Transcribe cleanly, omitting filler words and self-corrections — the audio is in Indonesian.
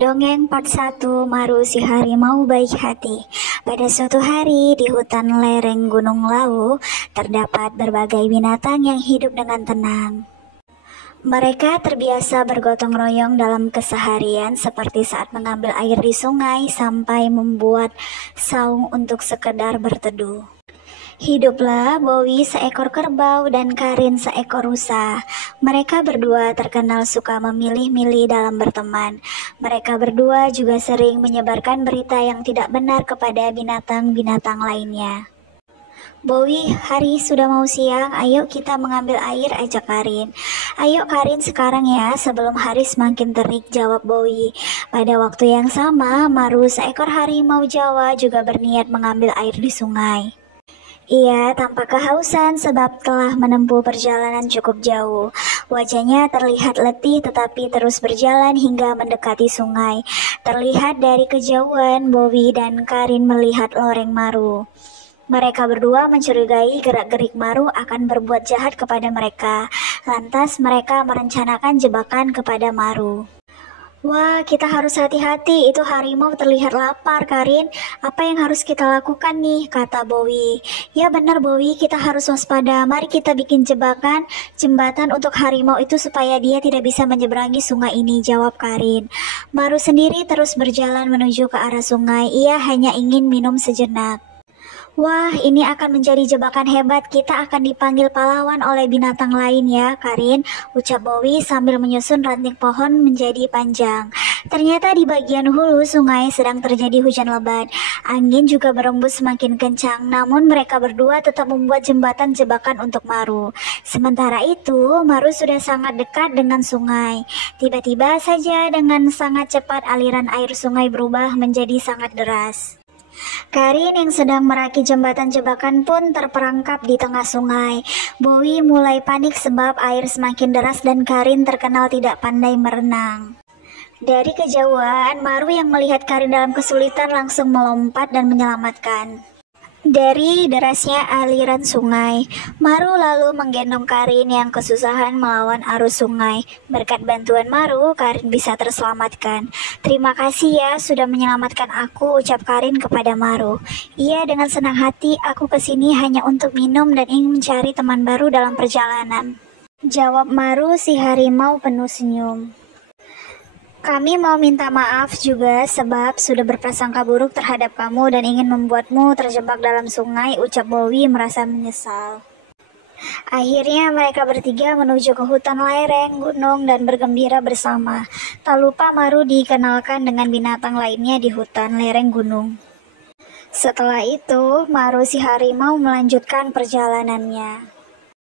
Dongeng Part 1, Maru si Harimau Baik Hati. Pada suatu hari di hutan lereng Gunung Lawu, terdapat berbagai binatang yang hidup dengan tenang. Mereka terbiasa bergotong royong dalam keseharian, seperti saat mengambil air di sungai sampai membuat saung untuk sekedar berteduh. Hiduplah Bowie seekor kerbau dan Karin seekor rusa. Mereka berdua terkenal suka memilih-milih dalam berteman. Mereka berdua juga sering menyebarkan berita yang tidak benar kepada binatang-binatang lainnya. Bowie, hari sudah mau siang, ayo kita mengambil air, ajak Karin. Ayo Karin sekarang ya, sebelum hari semakin terik, jawab Bowie. Pada waktu yang sama, Maru seekor harimau Jawa juga berniat mengambil air di sungai. Ia tampak kehausan sebab telah menempuh perjalanan cukup jauh. Wajahnya terlihat letih tetapi terus berjalan hingga mendekati sungai. Terlihat dari kejauhan, Bowie dan Karin melihat loreng Maru. Mereka berdua mencurigai gerak-gerik Maru akan berbuat jahat kepada mereka. Lantas mereka merencanakan jebakan kepada Maru. Wah, kita harus hati-hati, itu harimau terlihat lapar, Karin. Apa yang harus kita lakukan nih, kata Bowie. Ya benar Bowie, kita harus waspada. Mari kita bikin jembatan untuk harimau itu supaya dia tidak bisa menyeberangi sungai ini, jawab Karin. Maru sendiri terus berjalan menuju ke arah sungai. Ia hanya ingin minum sejenak. Wah, ini akan menjadi jebakan hebat. Kita akan dipanggil pahlawan oleh binatang lain ya, Karin, ucap Bowie sambil menyusun ranting pohon menjadi panjang. Ternyata di bagian hulu sungai sedang terjadi hujan lebat. Angin juga berembus semakin kencang, namun mereka berdua tetap membuat jembatan jebakan untuk Maru. Sementara itu, Maru sudah sangat dekat dengan sungai. Tiba-tiba saja dengan sangat cepat aliran air sungai berubah menjadi sangat deras. Karin yang sedang merakit jembatan jebakan pun terperangkap di tengah sungai. Bowie mulai panik sebab air semakin deras dan Karin terkenal tidak pandai merenang. Dari kejauhan, Maru yang melihat Karin dalam kesulitan langsung melompat dan menyelamatkan. Dari derasnya aliran sungai, Maru lalu menggendong Karin yang kesusahan melawan arus sungai. Berkat bantuan Maru, Karin bisa terselamatkan. Terima kasih ya sudah menyelamatkan aku, ucap Karin kepada Maru. Iya, dengan senang hati aku kesini hanya untuk minum dan ingin mencari teman baru dalam perjalanan, jawab Maru si harimau penuh senyum. Kami mau minta maaf juga sebab sudah berprasangka buruk terhadap kamu dan ingin membuatmu terjebak dalam sungai, ucap Bowie merasa menyesal. Akhirnya mereka bertiga menuju ke hutan lereng gunung dan bergembira bersama. Tak lupa Maru dikenalkan dengan binatang lainnya di hutan lereng gunung. Setelah itu, Maru si harimau melanjutkan perjalanannya.